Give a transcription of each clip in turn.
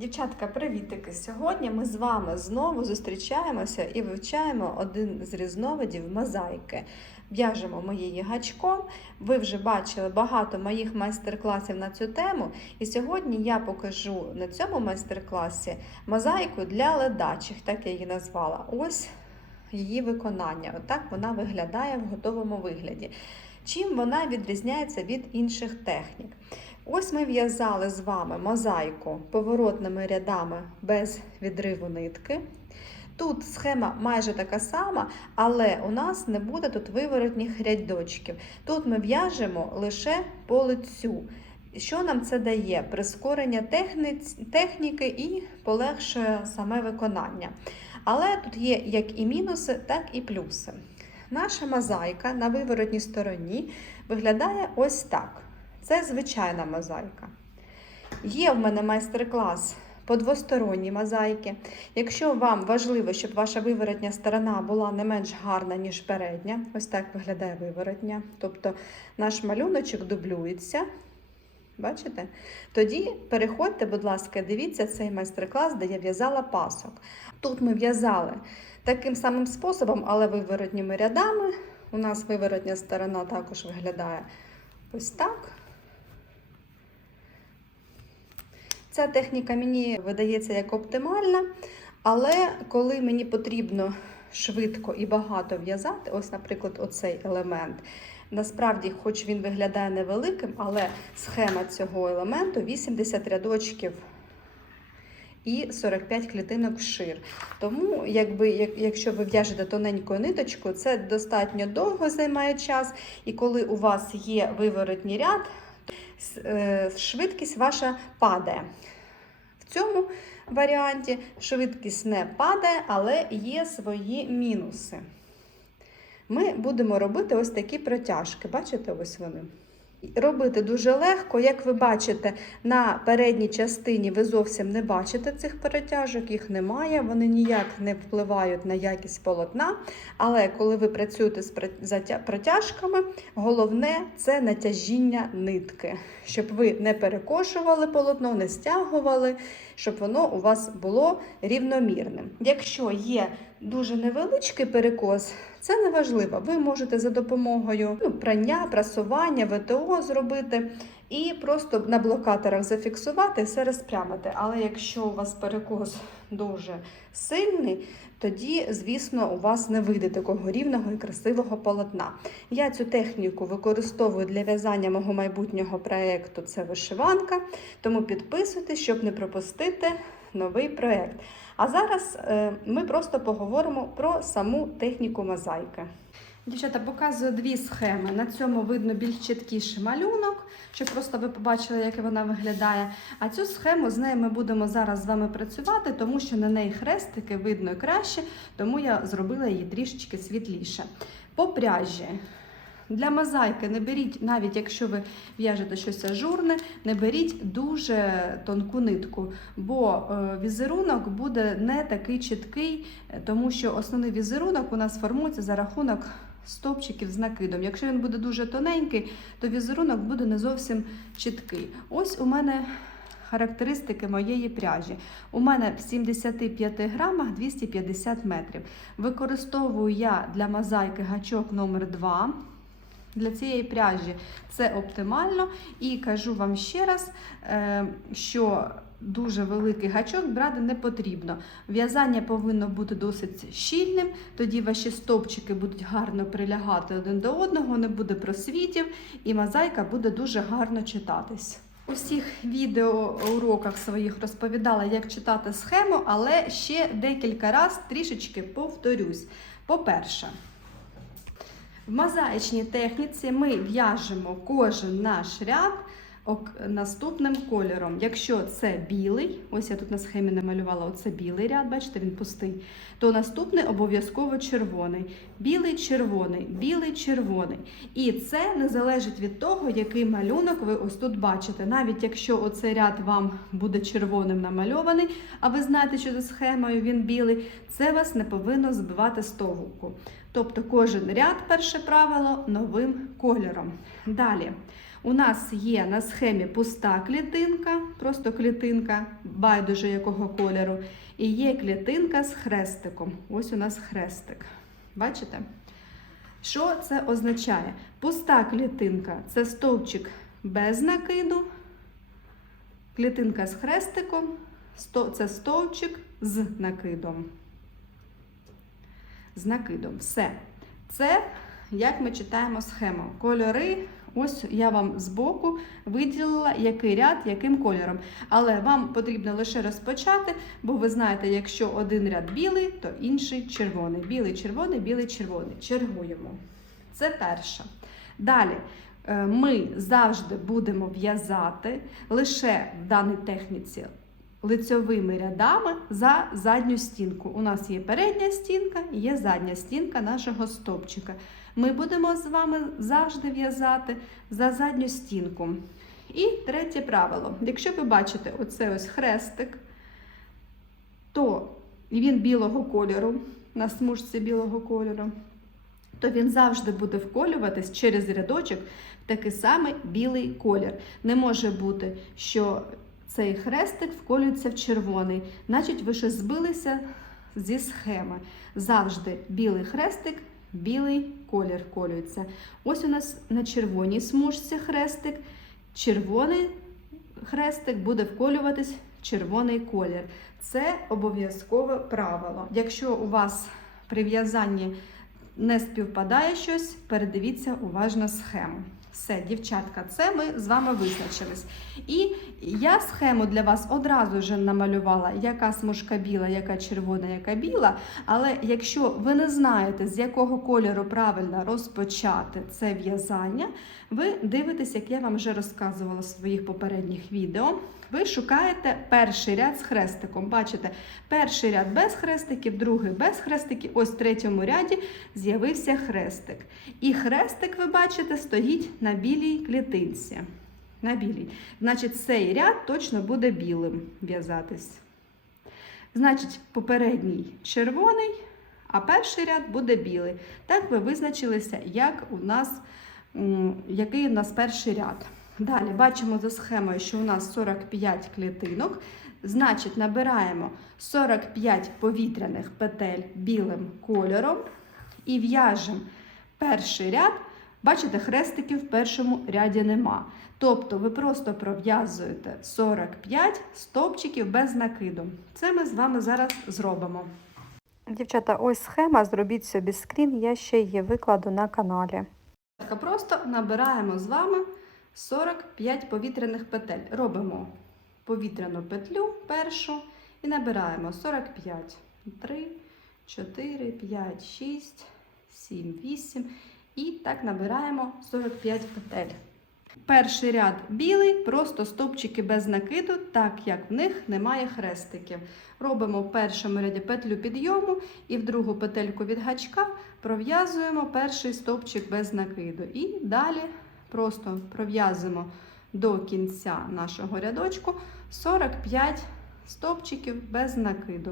Дівчатка, привітики! Сьогодні ми з вами знову зустрічаємося і вивчаємо один з різновидів мозаїки. В'яжемо ми її гачком. Ви вже бачили багато моїх майстер-класів на цю тему. І сьогодні я покажу на цьому майстер-класі мозаїку для ледачих, так я її назвала. Ось її виконання. Отак вона виглядає в готовому вигляді. Чим вона відрізняється від інших технік? Ось ми в'язали з вами мозаїку поворотними рядами без відриву нитки. Тут схема майже така сама, але у нас не буде тут виворотніх рядочків. Тут ми в'яжемо лише по лицю. Що нам це дає? Прискорення техніки і полегшує саме виконання. Але тут є як і мінуси, так і плюси. Наша мозаїка на виворотній стороні виглядає ось так. Це звичайна мозаїка. Є в мене майстер-клас по двосторонній мозаїки. Якщо вам важливо, щоб ваша виворотня сторона була не менш гарна, ніж передня, ось так виглядає виворотня. Тобто наш малюночок дублюється. Бачите? Тоді переходьте, будь ласка, дивіться цей майстер-клас, де я в'язала пасок. Тут ми в'язали таким самим способом, але виворотніми рядами. У нас виворотня сторона також виглядає ось так. Ця техніка мені видається як оптимальна, але коли мені потрібно швидко і багато в'язати, ось, наприклад, оцей елемент. Насправді, хоч він виглядає невеликим, але схема цього елементу 80 рядочків і 45 клітинок вшир. Тому, якби, як, якщо ви в'яжете тоненькою ниточкою, це достатньо довго займає час, і коли у вас є виворотній ряд, швидкість ваша падає. В цьому варіанті швидкість не падає, але є свої мінуси. Ми будемо робити ось такі протяжки. Бачите, ось вони. Робити дуже легко, як ви бачите, на передній частині ви зовсім не бачите цих перетяжок, їх немає, вони ніяк не впливають на якість полотна. Але коли ви працюєте з протяжками, головне це натяжіння нитки, щоб ви не перекошували полотно, не стягували, щоб воно у вас було рівномірним. Якщо є дуже невеличкий перекос, це не важливо. Ви можете за допомогою ну, прання, прасування, ВТО зробити і просто на блокаторах зафіксувати, все розпрямити. Але якщо у вас перекос дуже сильний, тоді, звісно, у вас не вийде такого рівного і красивого полотна. Я цю техніку використовую для в'язання мого майбутнього проєкту це вишиванка, тому підписуйтесь, щоб не пропустити новий проєкт. А зараз е, ми просто поговоримо про саму техніку мозаїки. Дівчата, показую дві схеми. На цьому видно більш чіткіший малюнок, щоб просто ви побачили, як вона виглядає. А цю схему з нею ми будемо зараз з вами працювати, тому що на неї хрестики видно краще, тому я зробила її трішечки світліше. По пряжі. Для мозаїки не беріть, навіть якщо ви в'яжете щось ажурне, не беріть дуже тонку нитку, бо е, візерунок буде не такий чіткий, е, тому що основний візерунок у нас формується за рахунок стовпчиків з накидом. Якщо він буде дуже тоненький, то візерунок буде не зовсім чіткий. Ось у мене характеристики моєї пряжі. У мене в 75 грамах 250 метрів. Використовую я для мозаїки гачок номер 2 для цієї пряжі це оптимально. І кажу вам ще раз, е, що дуже великий гачок брати не потрібно. В'язання повинно бути досить щільним, тоді ваші стовпчики будуть гарно прилягати один до одного, не буде просвітів, і мозаїка буде дуже гарно читатись. У всіх відеоуроках своїх розповідала, як читати схему, але ще декілька разів трішечки повторюсь. По-перше, в мозаїчній техніці ми в'яжемо кожен наш ряд наступним кольором. Якщо це білий, ось я тут на схемі намалювала оце білий ряд, бачите, він пустий, то наступний обов'язково червоний. Білий, червоний, білий, червоний. І це не залежить від того, який малюнок ви ось тут бачите. Навіть якщо оцей ряд вам буде червоним намальований, а ви знаєте, що за схемою він білий, це вас не повинно збивати з толку. Тобто кожен ряд, перше правило, новим кольором. Далі. У нас є на схемі пуста клітинка, просто клітинка, байдуже якого кольору, і є клітинка з хрестиком. Ось у нас хрестик. Бачите? Що це означає? Пуста клітинка це стовпчик без накиду, клітинка з хрестиком це стовпчик з накидом. З накидом. Все. Це як ми читаємо схему. Кольори. Ось я вам збоку виділила, який ряд, яким кольором. Але вам потрібно лише розпочати, бо ви знаєте, якщо один ряд білий, то інший червоний. Білий, червоний, білий, червоний. Чергуємо. Це перше. Далі. е, Ми завжди будемо в'язати лише в даній техніці лицьовими рядами за задню стінку. У нас є передня стінка і є задня стінка нашого стовпчика. Ми будемо з вами завжди в'язати за задню стінку. І третє правило. Якщо ви бачите оце ось хрестик, то він білого кольору, на смужці білого кольору, то він завжди буде вколюватись через рядочок в такий самий білий колір. Не може бути, що цей хрестик вколюється в червоний, значить ви ще збилися зі схеми. Завжди білий хрестик, білий колір вколюється. Ось у нас на червоній смужці хрестик, червоний хрестик буде вколюватись в червоний колір. Це обов'язкове правило. Якщо у вас при в'язанні не співпадає щось, передивіться уважно схему. Все, дівчатка, це ми з вами визначились. І я схему для вас одразу вже намалювала, яка смужка біла, яка червона, яка біла. Але якщо ви не знаєте, з якого кольору правильно розпочати це в'язання, ви дивитесь, як я вам вже розказувала в своїх попередніх відео. Ви шукаєте перший ряд з хрестиком. Бачите, перший ряд без хрестиків, другий без хрестиків. Ось в третьому ряді з'явився хрестик. І хрестик, ви бачите, стоїть на білій клітинці. На білій. Значить, цей ряд точно буде білим в'язатись. Значить, попередній червоний, а перший ряд буде білий. Так ви визначилися, як у нас, який у нас перший ряд. Далі бачимо за схемою, що у нас 45 клітинок. Значить, набираємо 45 повітряних петель білим кольором і в'яжемо перший ряд. Бачите, хрестиків в першому ряді нема. Тобто ви просто пров'язуєте 45 стовпчиків без накиду. Це ми з вами зараз зробимо. Дівчата, ось схема, зробіть собі скрін, я ще її викладу на каналі. Просто набираємо з вами 45 повітряних петель. Робимо повітряну петлю першу і набираємо 45. 3, 4, 5, 6, 7, 8. І так набираємо 45 петель. Перший ряд білий, просто стовпчики без накиду, так як в них немає хрестиків. Робимо в першому ряді петлю підйому і в другу петельку від гачка пров'язуємо перший стовпчик без накиду. І далі просто пров'язуємо до кінця нашого рядочку 45 стовпчиків без накиду.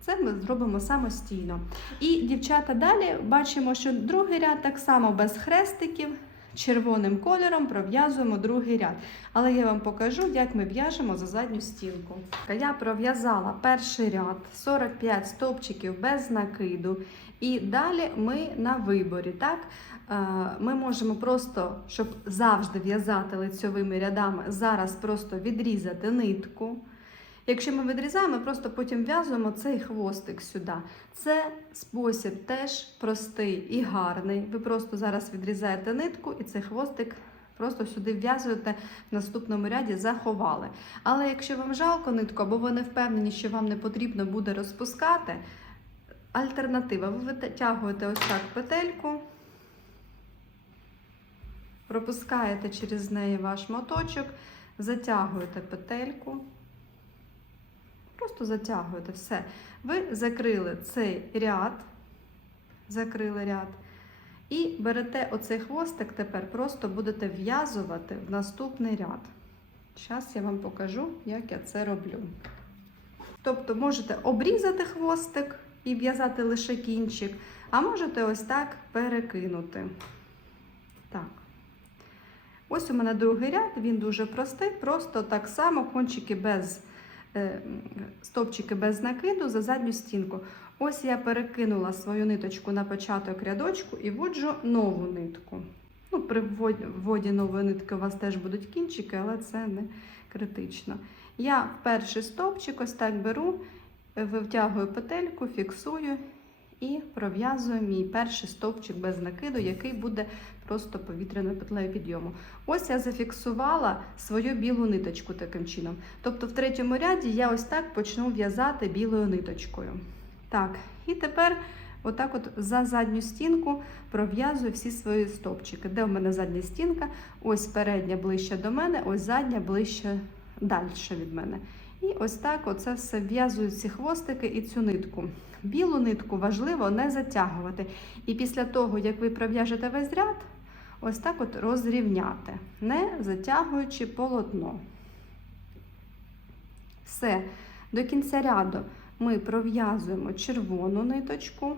Це ми зробимо самостійно. І, дівчата, далі бачимо, що другий ряд так само без хрестиків, червоним кольором пров'язуємо другий ряд. Але я вам покажу, як ми в'яжемо за задню стінку. Я пров'язала перший ряд 45 стовпчиків без накиду. І далі ми на виборі. Так? Е, Ми можемо просто, щоб завжди в'язати лицьовими рядами, зараз просто відрізати нитку. Якщо ми відрізаємо, ми просто потім в'язуємо цей хвостик сюди. Це спосіб теж простий і гарний. Ви просто зараз відрізаєте нитку і цей хвостик просто сюди в'язуєте в наступному ряді, заховали. Але якщо вам жалко нитку, або ви не впевнені, що вам не потрібно буде розпускати, альтернатива. Ви витягуєте ось так петельку, пропускаєте через неї ваш моточок, затягуєте петельку. Просто затягуєте все. Ви закрили цей ряд, закрили ряд. І берете оцей хвостик, тепер просто будете в'язувати в наступний ряд. Зараз я вам покажу, як я це роблю. Тобто можете обрізати хвостик і в'язати лише кінчик, а можете ось так перекинути. Ось у мене другий ряд, він дуже простий, просто так само кончики без е, стовпчики без накиду за задню стінку. Ось я перекинула свою ниточку на початок рядочку і вводжу нову нитку. Ну, при вводі нової нитки у вас теж будуть кінчики, але це не критично. Я перший стовпчик ось так беру, е, витягую петельку, фіксую і пров'язую мій перший стовпчик без накиду, який буде просто повітряною петлею підйому. Ось я зафіксувала свою білу ниточку таким чином. Тобто в третьому ряді я ось так почну в'язати білою ниточкою. Так, і тепер отак от за задню стінку пров'язую всі свої стовпчики. Де в мене задня стінка? Ось передня ближче до мене, ось задня ближче далі від мене. І ось так оце все в'язую ці хвостики і цю нитку. Білу нитку важливо не затягувати. І після того, як ви пров'яжете весь ряд, ось так от розрівняти, не затягуючи полотно. Все, до кінця ряду ми пров'язуємо червону ниточку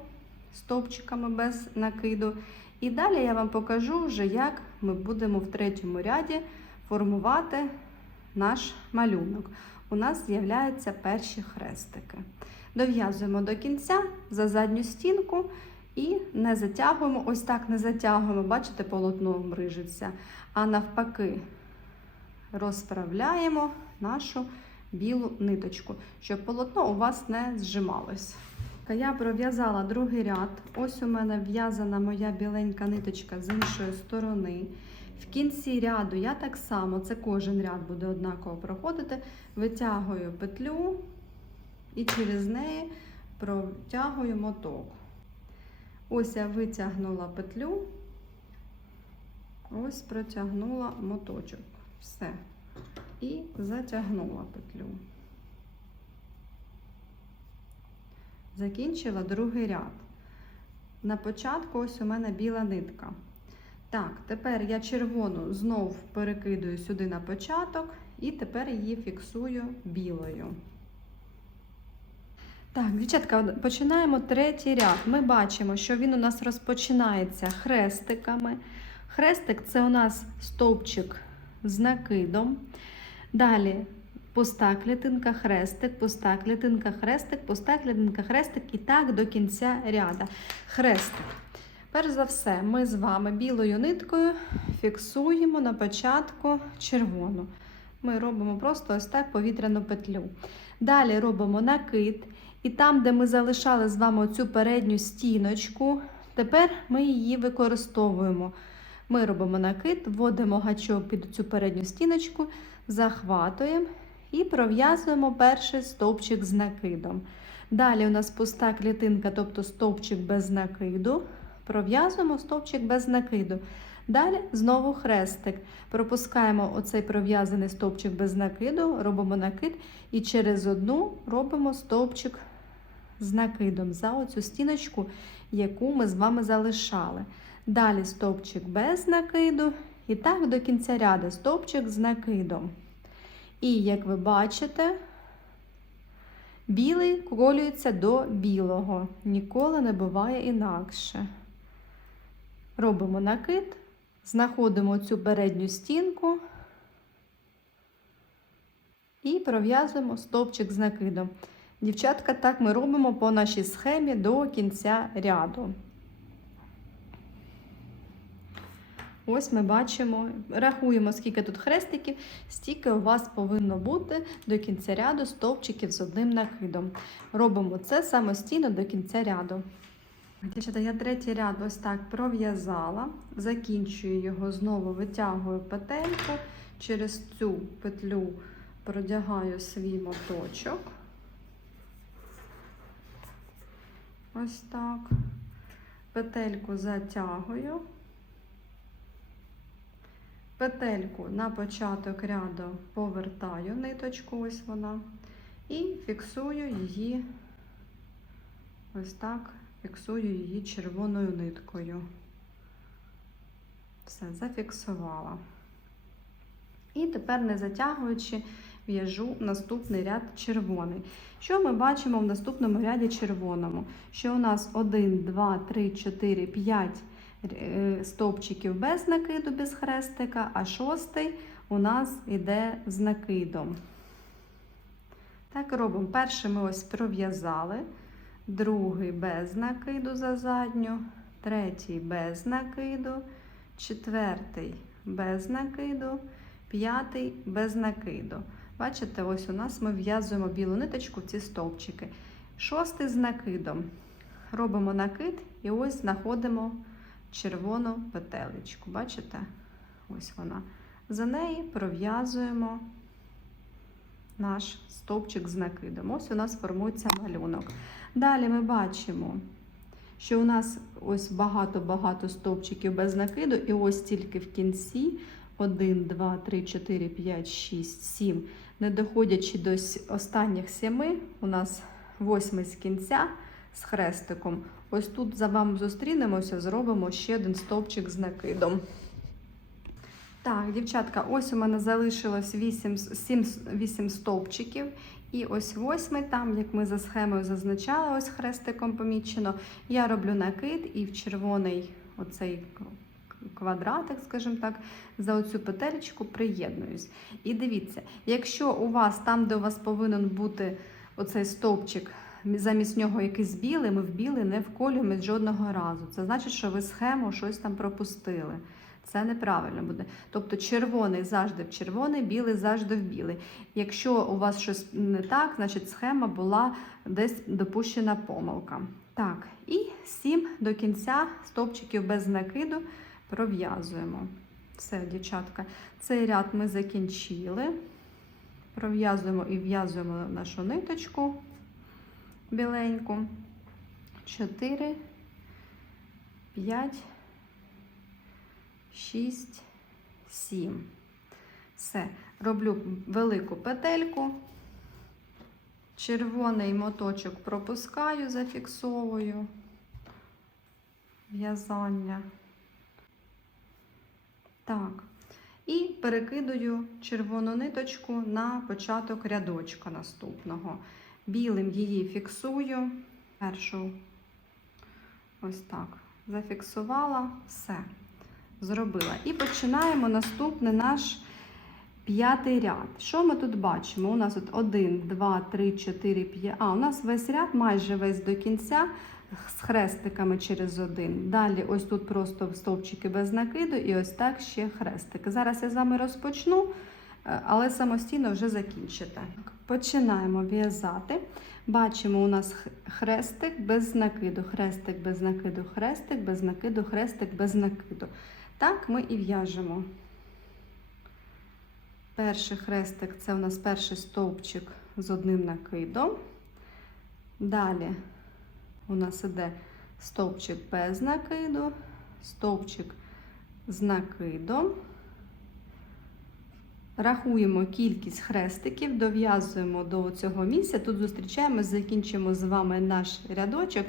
стовпчиками без накиду. І далі я вам покажу вже, як ми будемо в третьому ряді формувати наш малюнок. У нас з'являються перші хрестики. Дов'язуємо до кінця за задню стінку і не затягуємо, ось так не затягуємо, бачите, полотно мрижиться, а навпаки розправляємо нашу білу ниточку, щоб полотно у вас не зжималось. Я пров'язала другий ряд. Ось у мене в'язана моя біленька ниточка з іншої сторони. В кінці ряду я так само, це кожен ряд буде однаково проходити, витягую петлю і через неї протягую моток. Ось я витягнула петлю, ось протягнула моточок. Все. І затягнула петлю. Закінчила другий ряд. На початку ось у мене біла нитка. Так, тепер я червону знов перекидую сюди на початок і тепер її фіксую білою. Так, дівчатка, починаємо третій ряд. Ми бачимо, що він у нас розпочинається хрестиками. Хрестик це у нас стовпчик з накидом. Далі пуста клітинка, хрестик, пуста клітинка, хрестик, пуста клітинка, хрестик і так до кінця ряда. Хрестик. Перш за все, ми з вами білою ниткою фіксуємо на початку червону. Ми робимо просто ось так повітряну петлю. Далі робимо накид, і там, де ми залишали з вами цю передню стіночку, тепер ми її використовуємо. Ми робимо накид, вводимо гачок під цю передню стіночку, захватуємо і пров'язуємо перший стовпчик з накидом. Далі у нас пуста клітинка, тобто стовпчик без накиду. Пров'язуємо стовпчик без накиду. Далі знову хрестик. Пропускаємо оцей пров'язаний стовпчик без накиду, робимо накид і через одну робимо стовпчик з накидом за оцю стіночку, яку ми з вами залишали. Далі стовпчик без накиду, і так до кінця ряду стовпчик з накидом. І як ви бачите, білий колюється до білого. Ніколи не буває інакше. Робимо накид, знаходимо цю передню стінку і пров'язуємо стовпчик з накидом. Дівчатка, так ми робимо по нашій схемі до кінця ряду. Ось ми бачимо, рахуємо, скільки тут хрестиків, стільки у вас повинно бути до кінця ряду стовпчиків з одним накидом. Робимо це самостійно до кінця ряду. Дівчата, я третій ряд ось так пров'язала, закінчую його, знову витягую петельку, через цю петлю продягаю свій моточок. Ось так. Петельку затягую. Петельку на початок ряду повертаю ниточку, ось вона, і фіксую її ось так, фіксую її червоною ниткою. Все, зафіксувала. І тепер, не затягуючи, в'яжу наступний ряд червоний. Що ми бачимо в наступному ряді червоному? Що у нас 1, 2, 3, 4, 5 е, стовпчиків без накиду, без хрестика, а шостий у нас йде з накидом. Так робимо. Перший ми ось пров'язали, другий без накиду за задню, третій без накиду, четвертий без накиду, п'ятий без накиду. Бачите, ось у нас ми в'язуємо білу ниточку в ці стовпчики. Шостий з накидом. Робимо накид і ось знаходимо червону петелечку. Бачите? Ось вона. За неї пров'язуємо наш стовпчик з накидом. Ось у нас формується малюнок. Далі ми бачимо, що у нас ось багато-багато стовпчиків без накиду, і ось тільки в кінці 1, 2, 3, 4, 5, 6, 7. Не доходячи до останніх семи, у нас восьмий з кінця з хрестиком. Ось тут за вами зустрінемося, зробимо ще один стовпчик з накидом. Так, дівчатка, ось у мене залишилось 8, 7, 8 стовпчиків. І ось восьмий там, як ми за схемою зазначали, ось хрестиком помічено. Я роблю накид і в червоний оцей квадратик, скажімо так, за оцю петелечку приєднуюсь. І дивіться, якщо у вас там, де у вас повинен бути оцей стовпчик, замість нього якийсь білий, ми в білий не вколюємо жодного разу. Це значить, що ви схему щось там пропустили. Це неправильно буде. Тобто червоний завжди в червоний, білий завжди в білий. Якщо у вас щось не так, значить схема була десь допущена помилка. Так, і 7 до кінця стовпчиків без накиду пров'язуємо. Все, дівчатка. Цей ряд ми закінчили. Пров'язуємо і в'язуємо нашу ниточку біленьку. 4, 5, 6, 7. Все. Роблю велику петельку. Червоний моточок пропускаю, зафіксовую в'язання. Так. І перекидую червону ниточку на початок рядочка наступного. Білим її фіксую. Першу ось так. Зафіксувала, все. Зробила. І починаємо наступний наш п'ятий ряд. Що ми тут бачимо? У нас тут 1, 2, 3, 4, 5. А, у нас весь ряд, майже весь до кінця, з хрестиками через один. Далі, ось тут просто стовпчики без накиду, і ось так ще хрестики. Зараз я з вами розпочну, е, але самостійно вже закінчите. Починаємо в'язати. Бачимо, у нас хрестик без накиду, хрестик без накиду, хрестик без накиду, хрестик без накиду. Так ми і в'яжемо. Перший хрестик це у нас перший стовпчик з одним накидом. Далі у нас іде стовпчик без накиду, стовпчик з накидом. Рахуємо кількість хрестиків, дов'язуємо до цього місця. Тут зустрічаємо, закінчимо з вами наш рядочок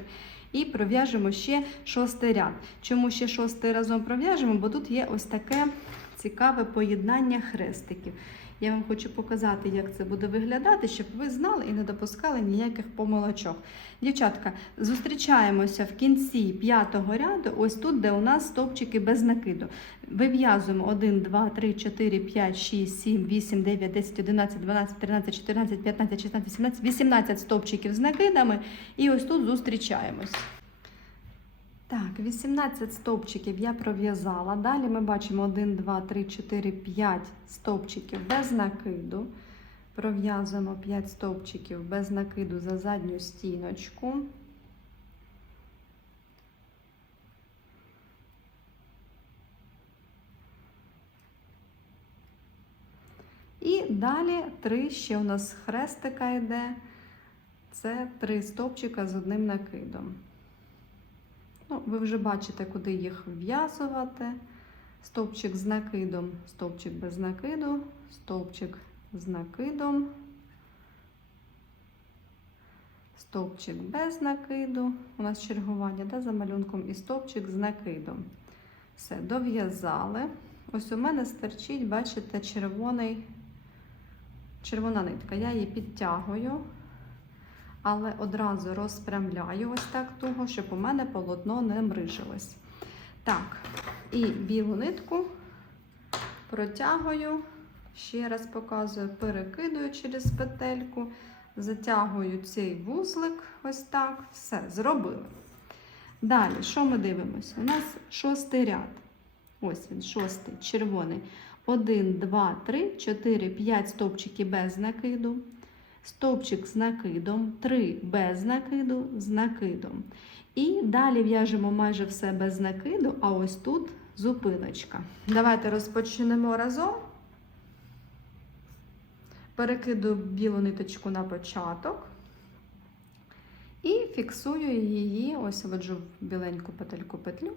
і пров'яжемо ще шостий ряд. Чому ще шостий разом пров'яжемо? Бо тут є ось таке цікаве поєднання хрестиків. Я вам хочу показати, як це буде виглядати, щоб ви знали і не допускали ніяких помилочок. Дівчатка, зустрічаємося в кінці п'ятого ряду, ось тут, де у нас стовпчики без накиду. Вив'язуємо 1, 2, 3, 4, 5, 6, 7, 8, 9, 10, 11, 12, 13, 14, 15, 16, 17, 18 стовпчиків з накидами. І ось тут зустрічаємось. Так, 18 стовпчиків я пров'язала. Далі ми бачимо 1, 2, 3, 4, 5 стовпчиків без накиду. Пров'язуємо 5 стовпчиків без накиду за задню стіночку. І далі три ще у нас хрестика йде. Це три стовпчика з одним накидом. Ну, ви вже бачите, куди їх вв'язувати. Стовпчик з накидом, стовпчик без накиду, стовпчик з накидом, стовпчик без накиду. У нас чергування да, за малюнком і стовпчик з накидом. Все, дов'язали. Ось у мене стерчить, бачите, червоний, червона нитка. Я її підтягую але одразу розпрямляю ось так туго, щоб у мене полотно не мрижилось. Так, і білу нитку протягую, ще раз показую, перекидую через петельку, затягую цей вузлик, ось так, все, зробили. Далі, що ми дивимося? У нас шостий ряд. Ось він, шостий, червоний. 1, 2, 3, 4, 5 стовпчиків без накиду. Стовпчик з накидом, 3 без накиду, з накидом. І далі в'яжемо майже все без накиду, а ось тут зупиночка. Давайте розпочнемо разом. Перекидую білу ниточку на початок. І фіксую її, ось вводжу в біленьку петельку петлю,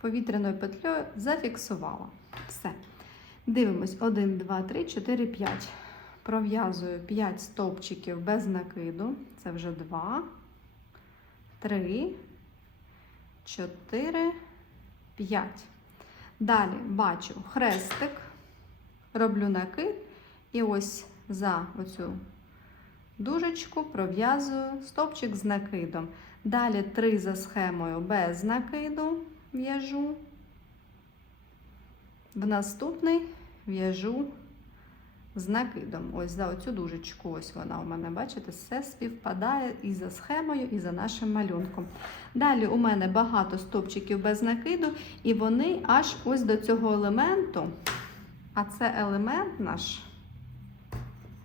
повітряною петлею зафіксувала. Все. Дивимось: 1, 2, 3, 4, 5. Пров'язую 5 стовпчиків без накиду. Це вже 2, 3, 4, 5. Далі бачу хрестик, роблю накид, і ось за оцю дужечку пров'язую стовпчик з накидом. Далі 3 за схемою без накиду в'яжу. В наступний в'яжу з накидом. Ось за оцю дужечку, ось вона у мене, бачите, все співпадає і за схемою, і за нашим малюнком. Далі у мене багато стовпчиків без накиду, і вони аж ось до цього елементу. А це елемент наш,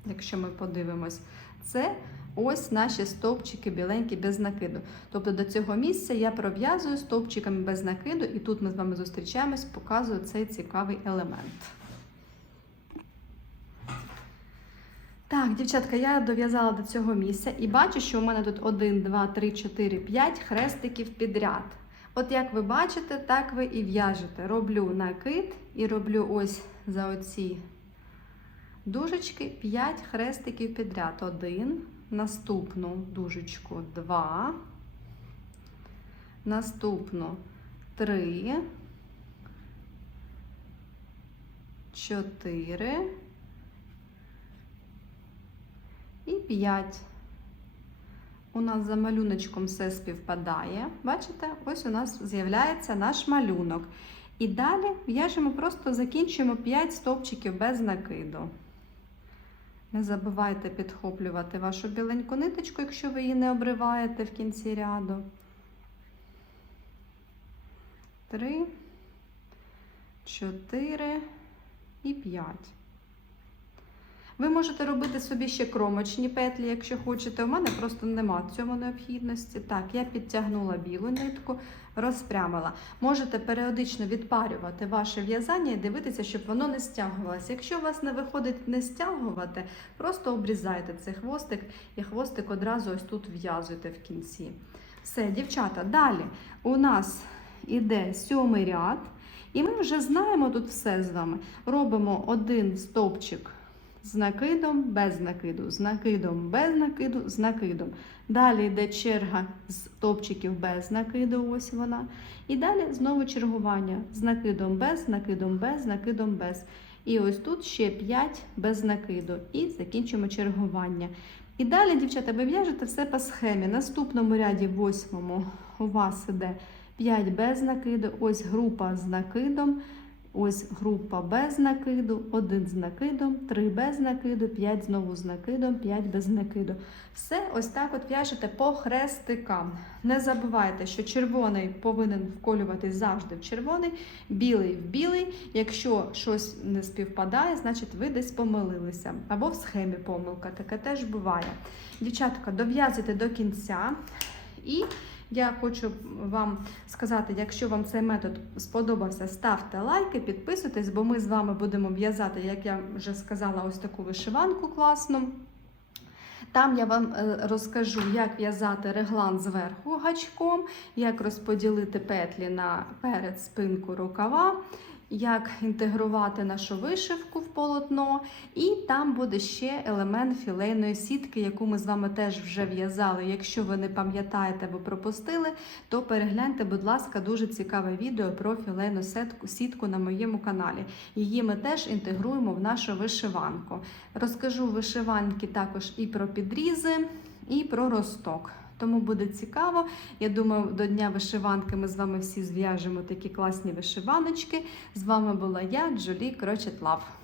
якщо ми подивимось, це ось наші стовпчики біленькі без накиду. Тобто до цього місця я пров'язую стовпчиками без накиду, і тут ми з вами зустрічаємось, показую цей цікавий елемент. Так, дівчатка, я дов'язала до цього місця і бачу, що у мене тут 1, 2, 3, 4, 5 хрестиків підряд. От як ви бачите, так ви і в'яжете. Роблю накид і роблю ось за оці дужечки 5 хрестиків підряд. Один, наступну дужечку 2, наступну 3, 4 і 5. У нас за малюночком все співпадає. Бачите, ось у нас з'являється наш малюнок. І далі в'яжемо, просто закінчуємо 5 стовпчиків без накиду. Не забувайте підхоплювати вашу біленьку ниточку, якщо ви її не обриваєте в кінці ряду. 3, 4 і 5. Ви можете робити собі ще кромочні петлі, якщо хочете. У мене просто нема в цьому необхідності. Так, я підтягнула білу нитку, розпрямила. Можете періодично відпарювати ваше в'язання і дивитися, щоб воно не стягувалося. Якщо у вас не виходить не стягувати, просто обрізайте цей хвостик і хвостик одразу ось тут в'язуйте в кінці. Все, дівчата, далі у нас іде сьомий ряд, і ми вже знаємо тут все з вами. Робимо один стовпчик з накидом, без накиду, з накидом, без накиду, з накидом. Далі йде черга з топчиків без накиду, ось вона. І далі знову чергування з накидом без, накидом без, накидом без. І ось тут ще 5 без накиду. І закінчимо чергування. І далі, дівчата, ви в'яжете все по схемі. Наступному ряді, восьмому, у вас іде 5 без накиду, ось група з накидом. Ось група без накиду, 1 з накидом, 3 без накиду, 5 знову з накидом, 5 без накиду. Все ось так от в'яжете по хрестикам. Не забувайте, що червоний повинен вколюватись завжди в червоний, білий в білий. Якщо щось не співпадає, значить ви десь помилилися. Або в схемі помилка, таке теж буває. Дівчатка, дов'язуйте до кінця і. Я хочу вам сказати, якщо вам цей метод сподобався, ставте лайки, підписуйтесь, бо ми з вами будемо в'язати, як я вже сказала, ось таку вишиванку класну. Там я вам е, розкажу, як в'язати реглан зверху гачком, як розподілити петлі на перед спинку рукава, як інтегрувати нашу вишивку в полотно. І там буде ще елемент філейної сітки, яку ми з вами теж вже в'язали. Якщо ви не пам'ятаєте або пропустили, то перегляньте, будь ласка, дуже цікаве відео про філейну сітку на моєму каналі. Її ми теж інтегруємо в нашу вишиванку. Розкажу вишиванки також і про підрізи, і про росток. Тому буде цікаво. Я думаю, до Дня вишиванки ми з вами всі зв'яжемо такі класні вишиваночки. З вами була я, Джолі Крочет Лав.